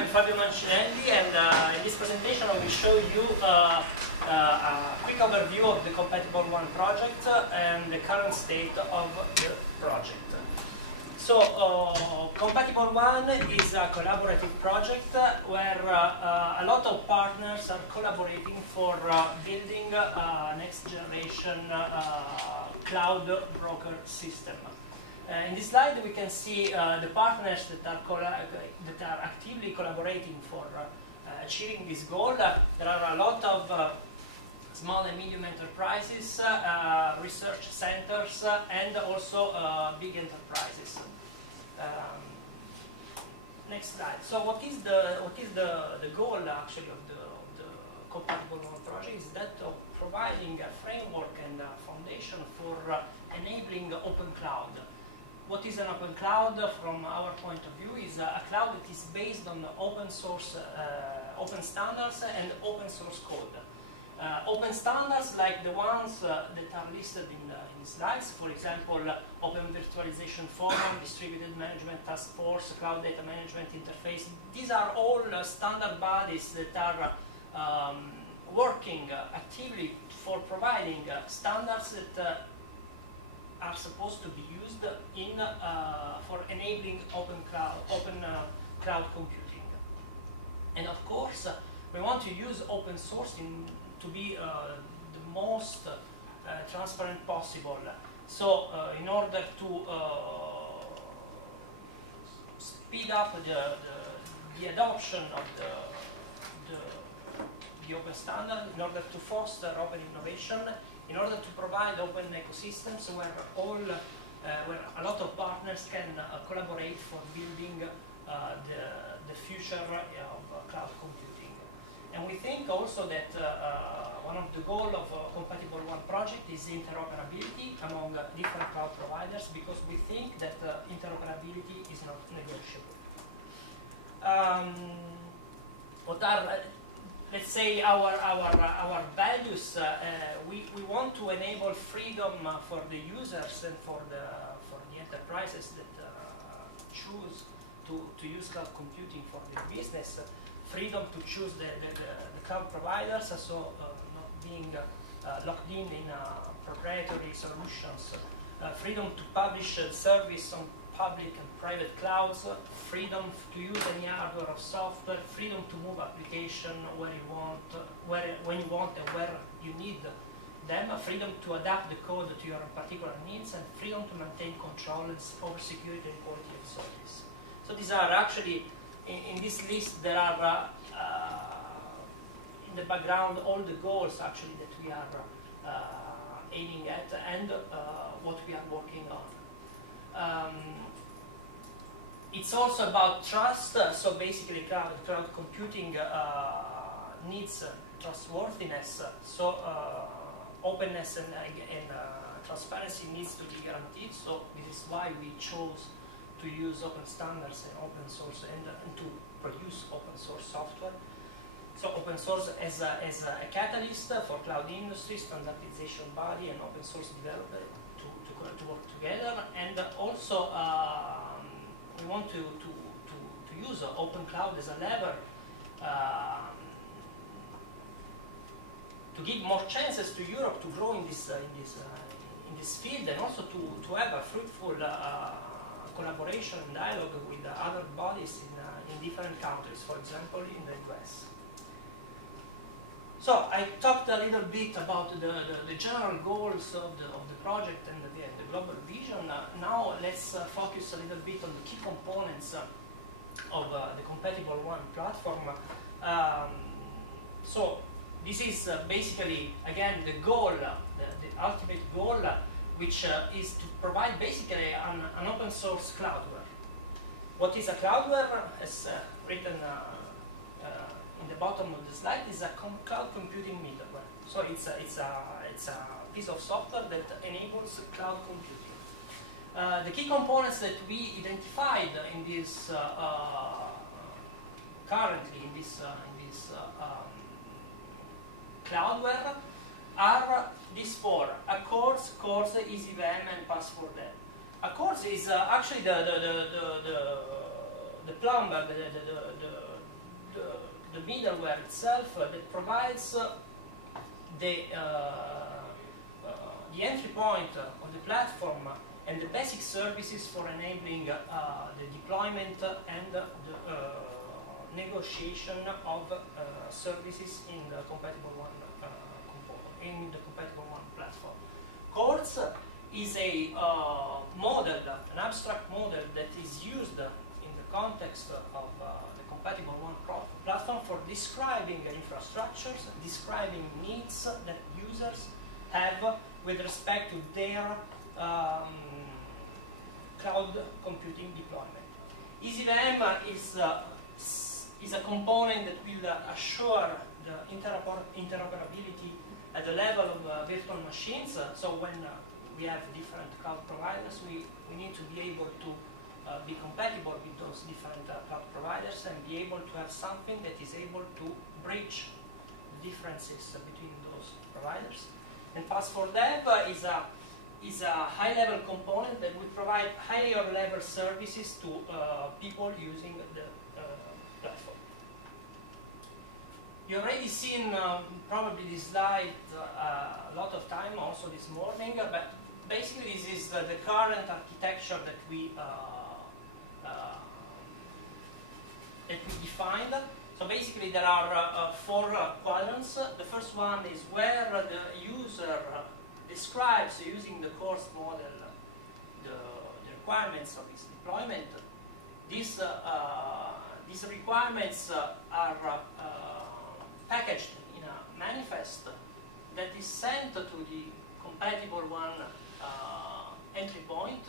I'm Fabio Mancinelli, and in this presentation I will show you a quick overview of the CompatibleOne project and the current state of the project. So, CompatibleOne is a collaborative project where a lot of partners are collaborating for building a next generation cloud broker system. In this slide we can see the partners that are actively collaborating for achieving this goal. There are a lot of small and medium enterprises, research centers, and also big enterprises. Next slide. So what is the goal actually of the CompatibleOne project? Is that of providing a framework and a foundation for enabling open cloud. What is an open cloud from our point of view is a cloud that is based on open source, open standards and open source code. Open standards like the ones that are listed in slides, for example, Open Virtualization Forum, Distributed Management Task Force, Cloud Data Management Interface. These are all standard bodies that are working actively for providing standards that are supposed to be used in for enabling open cloud computing. And of course, we want to use open source to be the most transparent possible. So, in order to speed up the adoption of the open standard, in order to foster open innovation, in order to provide open ecosystems where a lot of partners can collaborate for building the future of cloud computing. And we think also that one of the goals of CompatibleOne project is interoperability among different cloud providers, because we think that interoperability is not negotiable. What are let's say our values? We want to enable freedom for the users and for the enterprises that choose to use cloud computing for their business. Freedom to choose the cloud providers, so not being locked in proprietary solutions. Freedom to publish service on public and private clouds, freedom to use any hardware or software, freedom to move application where you want, when you want and where you need them, freedom to adapt the code to your particular needs, and freedom to maintain control over security and quality of service. So these are actually, in this list, there are in the background all the goals actually that we are aiming at, and what we are working on. It's also about trust, so basically cloud computing needs trustworthiness, so openness and transparency needs to be guaranteed, so this is why we chose to use open standards and open source and to produce open source software. So open source as a catalyst for cloud industry, standardization body, and open source developer to work together, and also we want to use open cloud as a lever to give more chances to Europe to grow in this field, and also to have a fruitful collaboration and dialogue with other bodies in different countries, for example in the US. So I talked a little bit about the general goals of the project and the global vision. Now let's focus a little bit on the key components of the CompatibleOne platform. So this is basically, again, the goal, the ultimate goal, which is to provide basically an open source cloudware. What is a cloudware? As written in the bottom of the slide, is a cloud computing middleware. So it's a piece of software that enables cloud computing. The key components that we identified in this currently in this cloudware are these four: Accords, CORS, EasyVM, and Pass4Dev. Accords is actually the plumber, the middleware itself that provides the entry point of the platform and the basic services for enabling the deployment and the negotiation of services in the CompatibleOne component, in the CompatibleOne platform. Chords is a model, an abstract model that is used in the context of the CompatibleOne platform for describing infrastructures, describing needs that users have with respect to their cloud computing deployment. EasyVM is a component that will assure the interoperability at the level of virtual machines. So when we have different cloud providers, we need to be able to be compatible with those different cloud providers and be able to have something that is able to bridge the differences between those providers. And Pass4Dev is a high-level component that will provide higher-level services to people using the platform. You've already seen probably this slide a lot of time, also this morning, but basically this is the current architecture that we defined. So basically there are 4 quadrants. The first one is where the user describes, using the course model, the requirements of his deployment. These requirements are packaged in a manifest that is sent to the CompatibleOne entry point,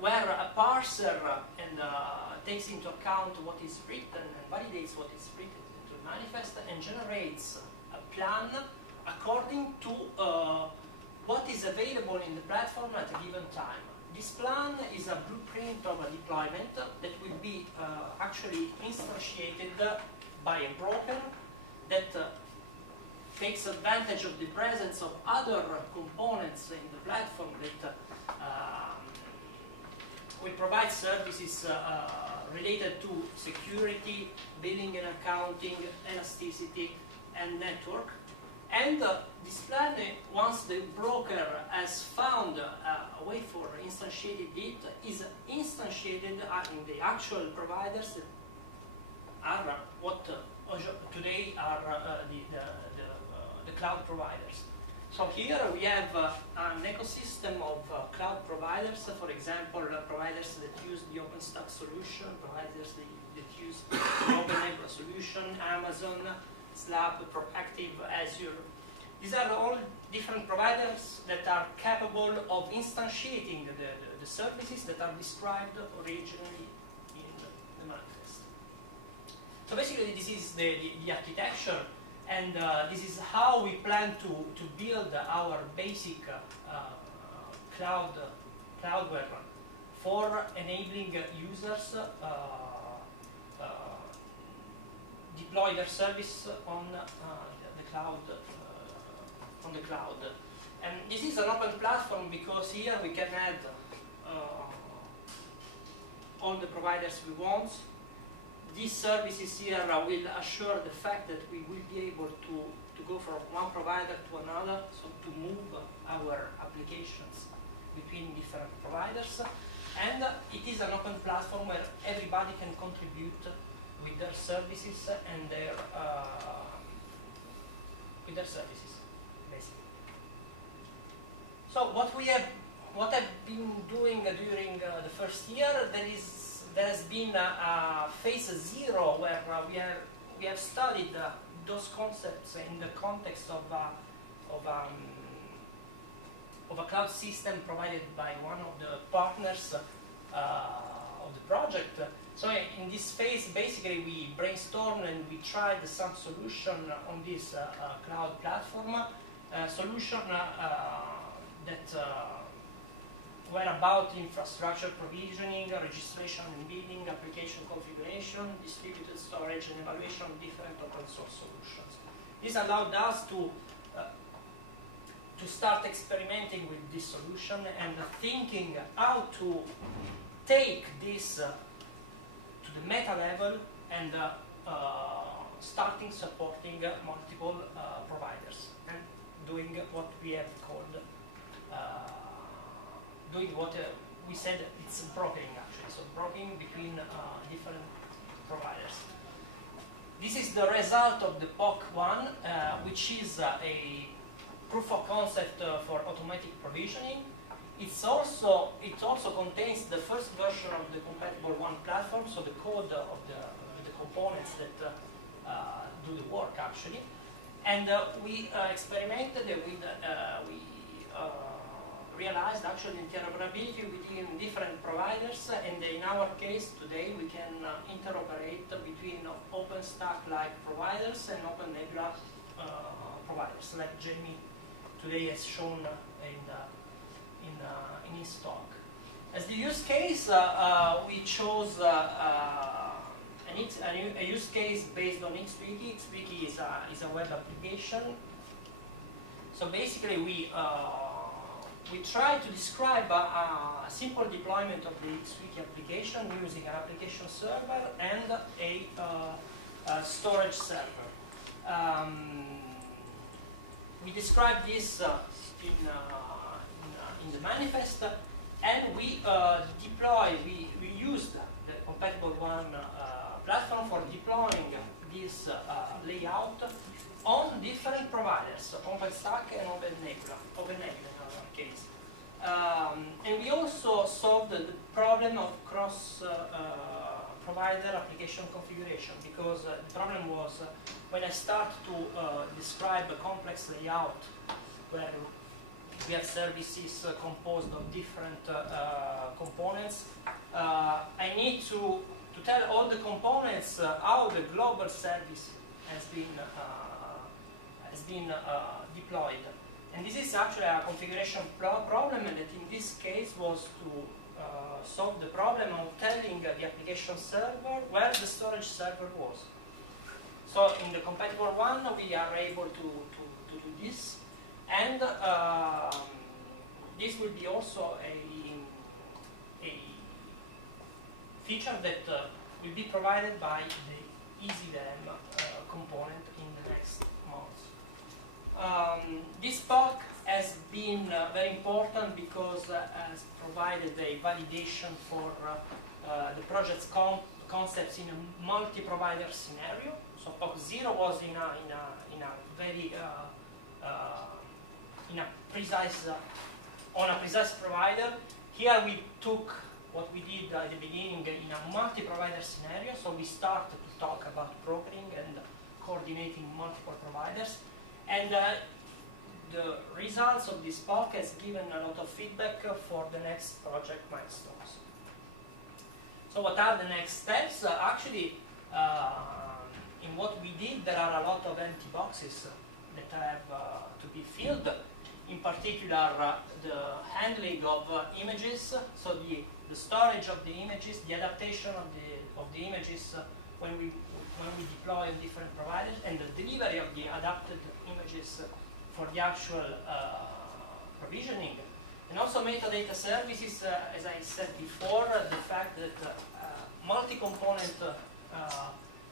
where a parser takes into account what is written and validates what is written into the manifest and generates a plan according to what is available in the platform at a given time. This plan is a blueprint of a deployment that will be actually instantiated by a broker that takes advantage of the presence of other components in the platform that will provide services related to security, billing and accounting, elasticity, and network. And this plan, once the broker has found a way for instantiating it, is instantiated in the actual providers that are what today are the cloud providers. So here we have an ecosystem of cloud providers, for example, providers that use the OpenStack solution, providers that use the OpenEBRA solution, Amazon, Slab, Proactive, Azure. These are all different providers that are capable of instantiating the services that are described originally in the manifest. So basically this is the architecture, and this is how we plan to build our basic cloudware for enabling users deploy their service on the cloud. And this is an open platform because here we can add all the providers we want. These services here will assure the fact that we will be able to go from one provider to another, so to move our applications between different providers. And it is an open platform where everybody can contribute with their services and their services, basically. So what I've been doing during the first year, there has been a phase 0 where we have studied those concepts in the context of a cloud system provided by one of the partners of the project. So in this phase, basically, we brainstormed and we tried some solution on this cloud platform, solution that were about infrastructure provisioning, registration and billing, application configuration, distributed storage, and evaluation of different open source solutions. This allowed us to start experimenting with this solution and thinking how to take this to the meta level and starting supporting multiple providers and doing what we have called doing what we said it's brokering actually, so brokering between different providers. This is the result of the OW2con, which is a proof of concept for automatic provisioning. It also contains the first version of the CompatibleOne platform, so the code of the components that do the work actually. And we experimented with, we realized actually interoperability between different providers, and in our case today we can interoperate between OpenStack-like providers and OpenNebula providers, like Jamie today has shown in his talk. As the use case, we chose a use case based on XWiki. XWiki is a web application. So basically, we try to describe a simple deployment of the XWiki application using an application server and a storage server. We describe this in the manifest, and we we used the CompatibleOne platform for deploying this layout on different providers, OpenStack and OpenNebula in our case. And we also solved the problem of cross-provider application configuration, because the problem was when I start to describe a complex layout where we have services composed of different components, I need to tell all the components how the global service has been deployed. And this is actually a configuration problem, and that in this case was to solve the problem of telling the application server where the storage server was. So in the CompatibleOne we are able to do this, and this will be also a feature that will be provided by the EasyVM component in the next months. This POC has been very important because has provided a validation for the project's concepts in a multi-provider scenario. So POC 0 was in a very on a precise provider. Here we took what we did at the beginning in a multi-provider scenario. So we started to talk about brokering and coordinating multiple providers. And the results of this POC has given a lot of feedback for the next project milestones. So what are the next steps? Actually, in what we did, there are a lot of empty boxes that have to be filled. In particular, the handling of images, so the storage of the images, the adaptation of the images when we deploy on different providers, and the delivery of the adapted images for the actual provisioning. And also metadata services, as I said before, the fact that multi-component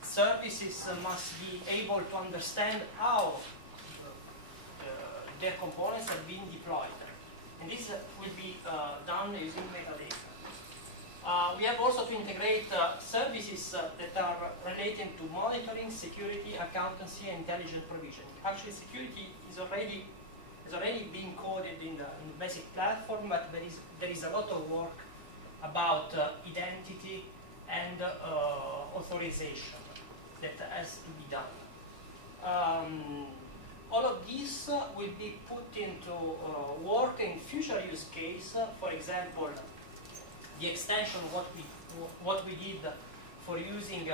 services must be able to understand how their components have been deployed. And this will be done using metadata. We have also to integrate services that are related to monitoring, security, accountancy, and intelligent provisioning. Actually, security is already being coded in the basic platform, but there is a lot of work about identity and authorization that has to be done. All of this will be put into work in future use case. For example, the extension of what we did for using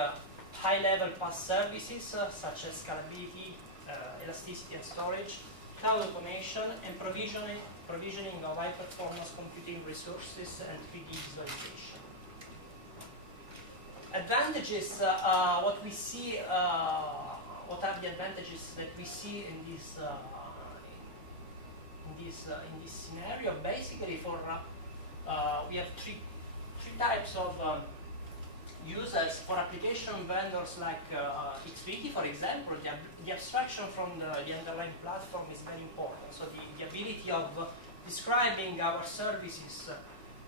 high-level PaaS services such as scalability, elasticity and storage, cloud automation, and provisioning of high-performance computing resources and 3D visualization. Advantages, what we see. What are the advantages that we see in this scenario? Basically, for we have three types of users, for application vendors like XWiki, for example, the abstraction from the underlying platform is very important. So the ability of describing our services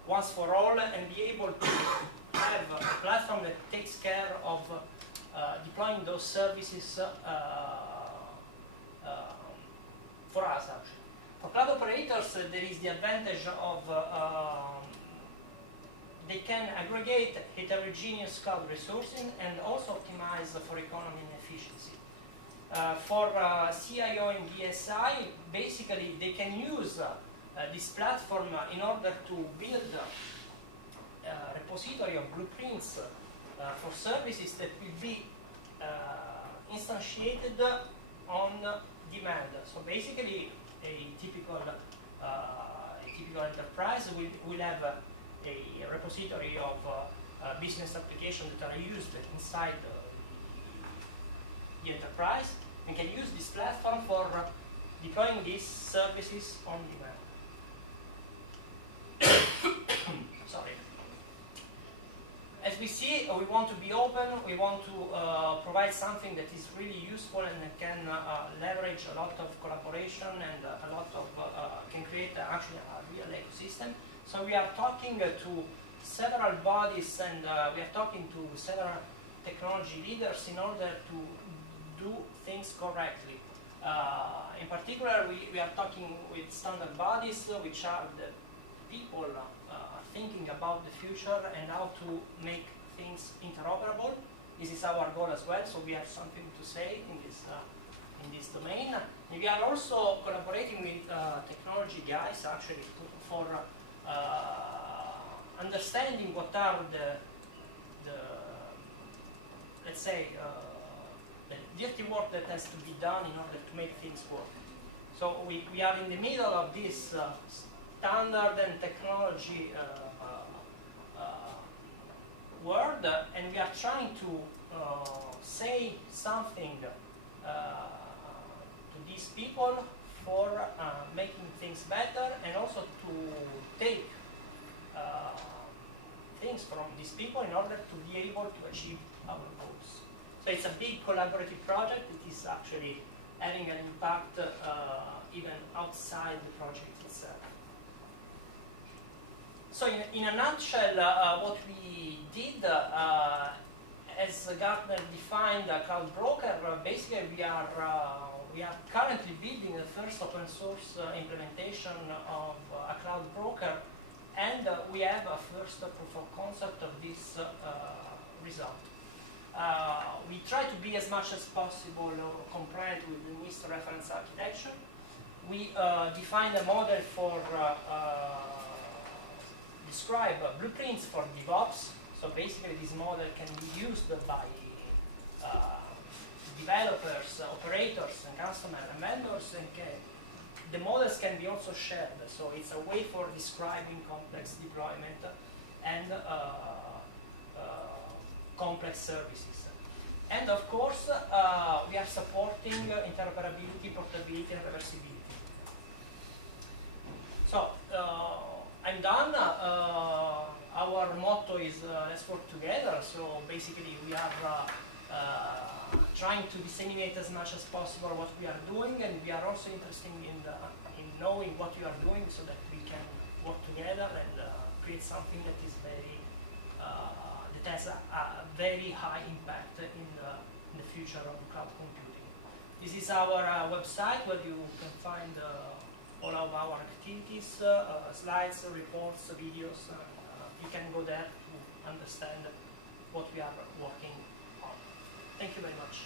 once for all and be able to have a platform that takes care of deploying those services for us, actually. For cloud operators, there is the advantage of they can aggregate heterogeneous cloud resourcing and also optimize for economy and efficiency. For CIO and DSI, basically they can use this platform in order to build a repository of blueprints for services that will be instantiated on demand. So basically, a typical enterprise will have a repository of business applications that are used inside the enterprise, and can use this platform for deploying these services on demand. Sorry. As we see, we want to be open, we want to provide something that is really useful and can leverage a lot of collaboration and a lot of, can create actually a real ecosystem. So we are talking to several bodies and we are talking to several technology leaders in order to do things correctly. In particular, we are talking with standard bodies, which are the people thinking about the future and how to make things interoperable. This is our goal as well, so we have something to say in this domain. And we are also collaborating with technology guys, actually, for understanding what are the let's say, the dirty work that has to be done in order to make things work. So we are in the middle of this standard and technology world, and we are trying to say something to these people for making things better, and also to take things from these people in order to be able to achieve our goals. So it's a big collaborative project. It is actually having an impact even outside the project itself. So in a nutshell, what we did, as Gartner defined a cloud broker, basically we are currently building the first open source implementation of a cloud broker, and we have a first proof of concept of this result. We try to be as much as possible compliant with the NIST reference architecture. We define a model for describe blueprints for DevOps. So basically this model can be used by developers, operators, and customers and vendors, and the models can be also shared. So it's a way for describing complex deployment and complex services. And of course, we are supporting interoperability, portability, and reversibility. So I'm done. Our motto is let's work together. So basically, we are trying to disseminate as much as possible what we are doing, and we are also interested in knowing what you are doing, so that we can work together and create something that is very that has a very high impact in the future of cloud computing. This is our website where you can find all of our activities, slides, reports, videos. You can go there to understand what we are working on. Thank you very much.